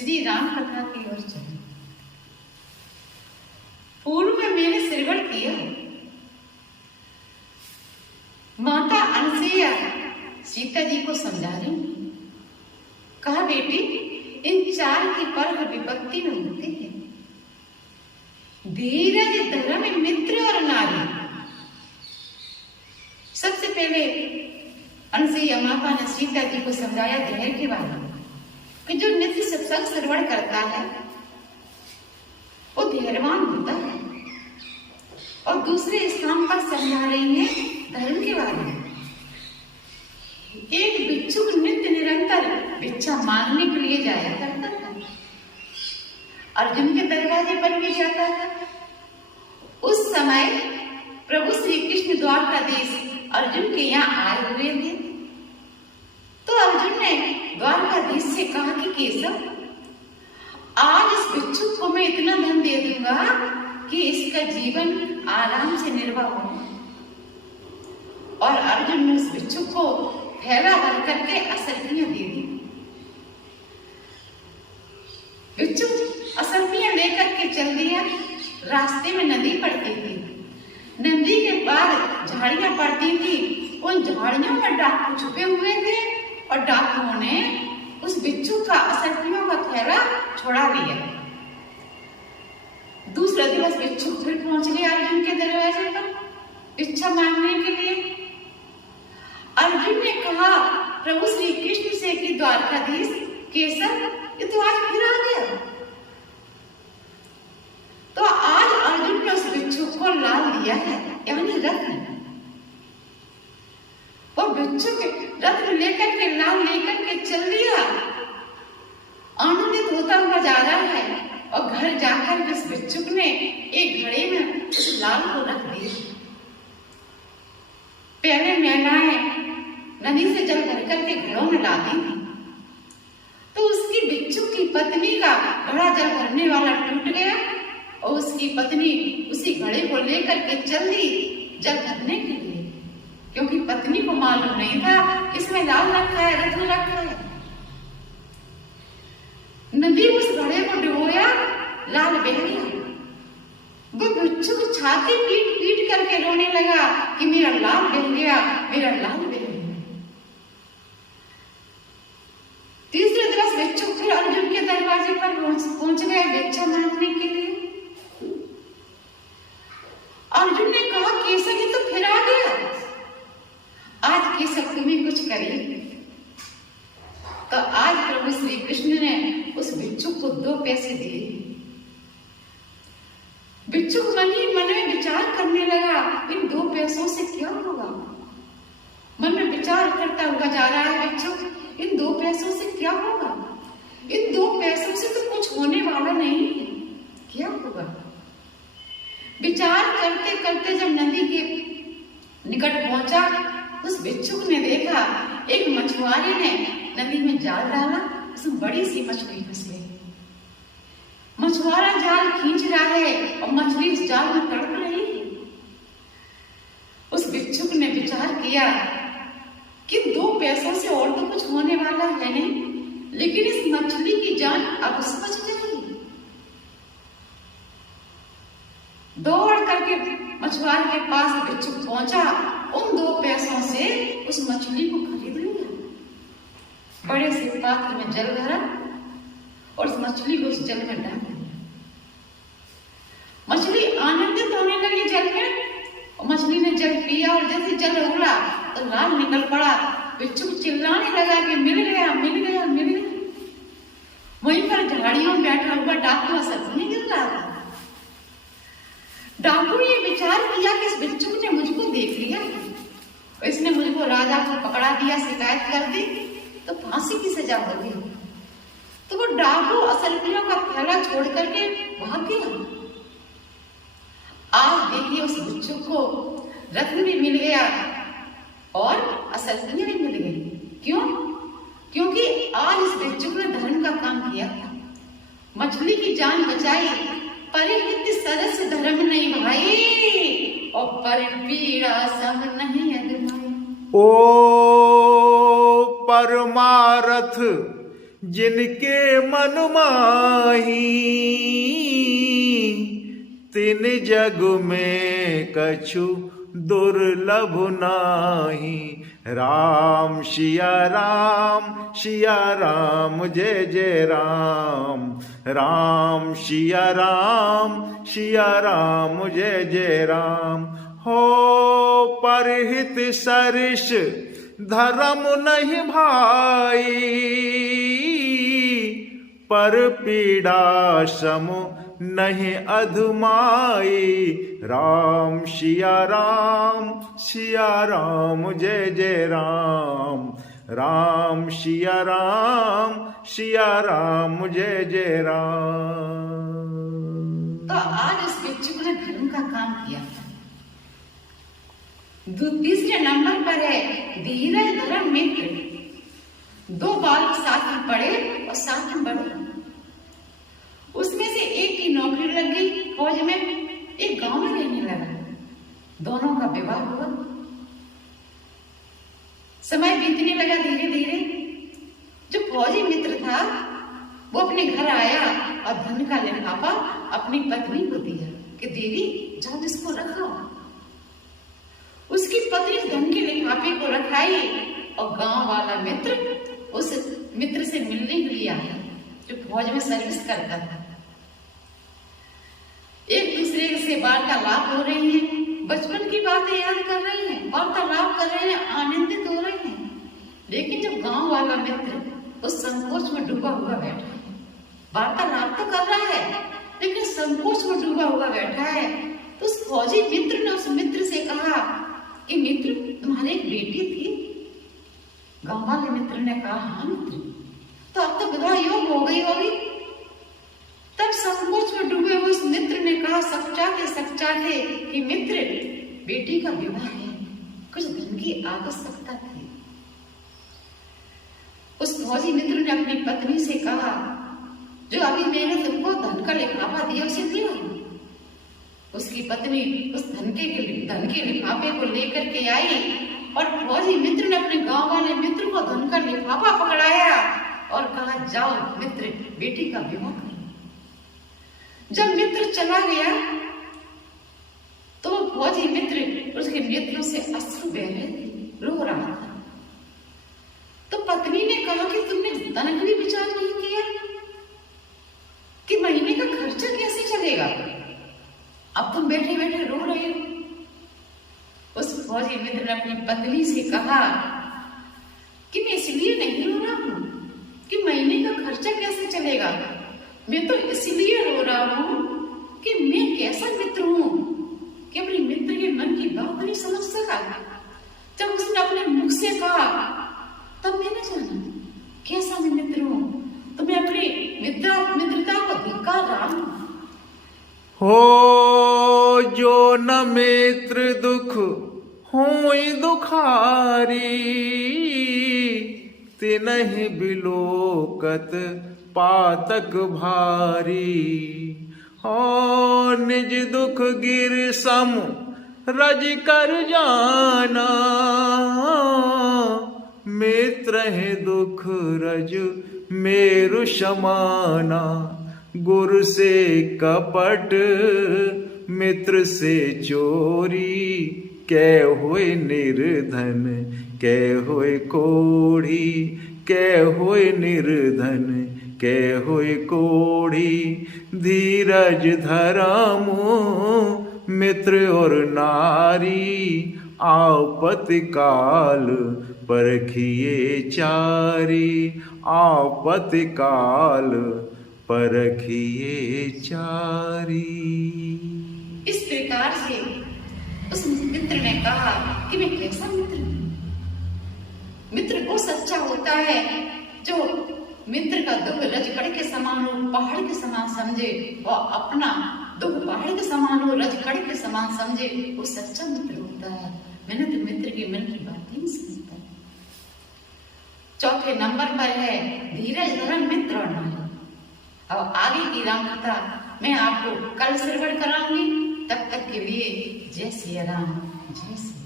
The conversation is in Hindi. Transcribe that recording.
श्री राम कथा की ओर चले। पूर्व में मैंने श्रवण किया, माता अनसुईया सीता जी को समझा रही, कहा बेटी इन चार की परख विपत्ति में होती है, धीरज, धर्म, मित्र और नारी। सबसे पहले अनसुईया माता ने सीता जी को समझाया धैर्य के बारे में कि जो नित्य सत्संग श्रवण करता है वो धैर्यवान होता है। और दूसरे स्थान पर समझा रही है धर्म के बारे में। एक भिक्षुक नित्य निरंतर भिक्षा मांगने के लिए जाया करता था, अर्जुन के दरवाजे पर भी जाता था। उस समय प्रभु श्री कृष्ण द्वारकाधीश अर्जुन के यहाँ आए हुए थे। तो अर्जुन ने द्वारकाधीश से कहा कि केशव, आज इस भिक्षुक को मैं इतना धन दे दूंगा कि इसका जीवन आराम से निर्वाह हो। और अर्जुन ने उस भिक्षुक को थैला भर करके असरफियां दे दी। भिक्षुक असरफियां लेकर के चल दिया। रास्ते में नदी पड़ती थी, नदी के पार झाड़ियां पड़ती थी। उन झाड़ियों में डाकू छुपे हुए थे और डाकुओं ने उस भिक्षुक का असरफियों का थैला छोड़ा लिया। दूसरा दिवस भिक्षुक फिर पहुंच गया अर्जुन के दरवाजे पर भिक्षा मांगने के लिए। अर्जुन ने कहा प्रभु श्री कृष्ण से कि द्वारकाधीश केशव, ये तो आज फिर आ गया। तो आज अर्जुन ने उस भिक्षुक को लाल दिया है, यानी रत्न। वो भिक्षुक रत्न लेकर के लाल लेकर के चल दिया, आनंदित होता हुआ जा रहा है। और घर जाकर उस भिक्षुक ने एक घड़े में उस लाल को रख दिया। पहले महिलाएं नदी से जल भर करके घड़ों में लाती थी, तो उसकी भिक्षुक की पत्नी का घड़ा जल भरने वाला टूट गया और उसकी पत्नी उसी घड़े को लेकर के चल दी जल भरने के लिए, क्योंकि पत्नी को मालूम नहीं था इसमें लाल रखा है, रत्न रखा है। नदी उस घड़े को डुबोया, लाल बह गया। वो भिक्षुक छाती पीट पीट करके रोने लगा कि मेरा लाल बह गया, मेरा लाल बह गया। तीसरे दिवस भिक्षुक फिर अर्जुन के दरवाजे पर पहुंच गए भिक्षा मांगने के लिए। अर्जुन ने कहा केशव, ये तो फिर आ गया, आज केशव तुम्हें कुछ करिए। तो आज प्रभु श्री कृष्ण ने उस भिक्षुक को 2 पैसे दिए। भिक्षुक मन ही मन में विचार करने लगा, इन 2 पैसों से क्या होगा। मन में विचार करता हुआ जा रहा है भिक्षुक, इन 2 पैसों से क्या होगा। इन 2 पैसों से तो कुछ होने वाला नहीं है, क्या होगा। विचार करते करते जब नदी के निकट पहुंचा, उस भिक्षुक ने देखा एक मछुआरे ने नदी में जाल डाला, उसमें बड़ी सी मछली फंस गई। मछुआरा जाल खींच रहा है और मछली उस जाल में तड़प रही है। उस भिक्षुक ने विचार किया कि 2 पैसों से और तो कुछ होने वाला है नहीं, लेकिन इस मछली की जान अब उस बच जाएगी। दौड़ करके मछुआरे के पास भिक्षुक पहुंचा, उन 2 पैसों से उस मछली को खरीद लिया। बड़े से पात्र में जल भरा और उस मछली को उस जल में डाल दिया। मछली आनंदित होने लगी जल में, और मछली ने जल पिया और जैसे जल उगला तो लाल निकल पड़ा। भिक्षुक चिल्लाने लगा कि मिल गया, मिल गया, मिल गया। वहीं पर झाड़ियों में बैठा हुआ डाकू असरफियां गिर रहा था। डाकू ने विचार किया कि इस भिक्षुक ने मुझको देख लिया, इसने मुझको राजा को पकड़ा दिया, शिकायत कर दी तो फांसी की सजा होगी। तो वो डाकू असरफियों का थैला छोड़ करके भाग गया। आज देखिए उस भिक्षुक को रत्न भी मिल गया और असरफियां भी मिल गई। क्यों? क्योंकि आज इस भिक्षुक ने धर्म का काम किया था, मछली की जान बचाई। परिहित सरस धर्म नहीं भाई, और परिपीड़ा सम नहीं अगमाई। ओ परमारथ जिनके मन माही, तिन जग में कछु दुर्लभ नाही। राम सिया राम जय जय राम। राम सिया राम जय जय राम। हो परहित सरिष धर्म नहीं भाई, पर पीड़ा सम नहीं अधमाई। राम सिया राम जय जय राम। राम सिया राम जय जय राम। तो आज इस भिक्षुक ने धर्म का काम किया। तीसरे नंबर पर है धीरज धर्म मित्र। दो बालक साथ में पढ़े और साथ में बढ़े। उसमें से एक की नौकरी लग गई फौज में, एक गांव में रहने लगा। दोनों का विवाह हुआ। समय बीतने लगा धीरे धीरे। जो फौजी मित्र था वो अपने घर आया और धन का लिफाफा अपनी पत्नी को दिया कि देवी जाओ इसको रखो। उसकी पत्नी धन के लिफाफे को रखाई और गांव वाला मित्र उस मित्र से मिलने के लिए आया जो फौज में सर्विस करता था। एक दूसरे से वार्तालाप हो रही है, बचपन की बातें याद कर रही हैं, वार्तालाप कर रहे हैं, आनंदित हो रहे हैं। लेकिन जब गांव वाला मित्र उस संकोच में डूबा हुआ बैठा है, वार्तालाप तो कर रहा है लेकिन संकोच में डूबा हुआ बैठा है, तो उस फौजी मित्र ने उस मित्र से कहा कि मित्र तुम्हारी एक बेटी थी। गांव वाले मित्र ने कहा हाँ मित्र, तो अब तो विवाह योग हो गई होगी। तब संकोच में डूबे हुए उस मित्र ने कहा सच्चा थे कि मित्र बेटी का विवाह है, कुछ धन की आवश्यकता थी। उस फौजी मित्र ने अपनी पत्नी से कहा जो अभी मैंने तुमको धन का लिफाफा दिया उसे दिया। उसकी पत्नी उस धन के लिफाफे को लेकर के आई और फौजी मित्र ने अपने गांव वाले मित्र को धन का लिफाफा पकड़ाया और कहा जाओ मित्र बेटी का विवाह करो। जब मित्र चला गया तो फौजी मित्र उसके नेत्रों से अश्रु बह रहे थे, रो रहा था। तो पत्नी ने कहा कि तुमने धन का भी विचार नहीं किया कि महीने का खर्चा कैसे चलेगा, अब तुम बैठे बैठे रो रहे हो। उस फौजी मित्र ने अपनी पत्नी से कहा कि मैं इसलिए नहीं रो रहा हूं कि महीने का खर्चा कैसे चलेगा, मैं तो इसलिए रो रहा हूं कि मैं कैसा मित्र हूं कि अपने मित्र के मन की बात नहीं समझ सका। जब उसने अपने मुख से कहा तब मैंने जाना कैसा मैं मित्र हूं, तो मैं अपनी मित्रता को धिक्कार रहा हूं। हो जो न मित्र दुख होई दुखारी, तिनहि बिलोकत पातक भारी। हो निज दुख गिर सम रज कर जाना, मित्र है दुख रज मेरु समाना। गुरु से कपट मित्र से चोरी, कै होए निर्धन कै होए कोढ़ी। कै होए निर्धन कै होए कोढ़ी। धीरज धरम मित्र और नारी, आपत्ति काल परखिए चारी। आपत्ति काल परखिए चारी। इस प्रकार से उस मित्र ने कहा कि मैं कैसा मित्र हूं। मित्र वो सच्चा होता है जो मित्र का दुख रजकड़ के समान हो, पहाड़ के समान समझे, और अपना दुख पहाड़ के समान हो, रजकड़ के समान समझे, वो सच्चा मित्र होता है। मैंने तो मित्र के मन की बात नहीं समझता। चौथे नंबर पर है धीरज धर्म मित्र और नारी। और आगे की राम कथा मैं आपको कल श्रवण कराऊंगी। तब तक के लिए जय श्री राम, जय श्री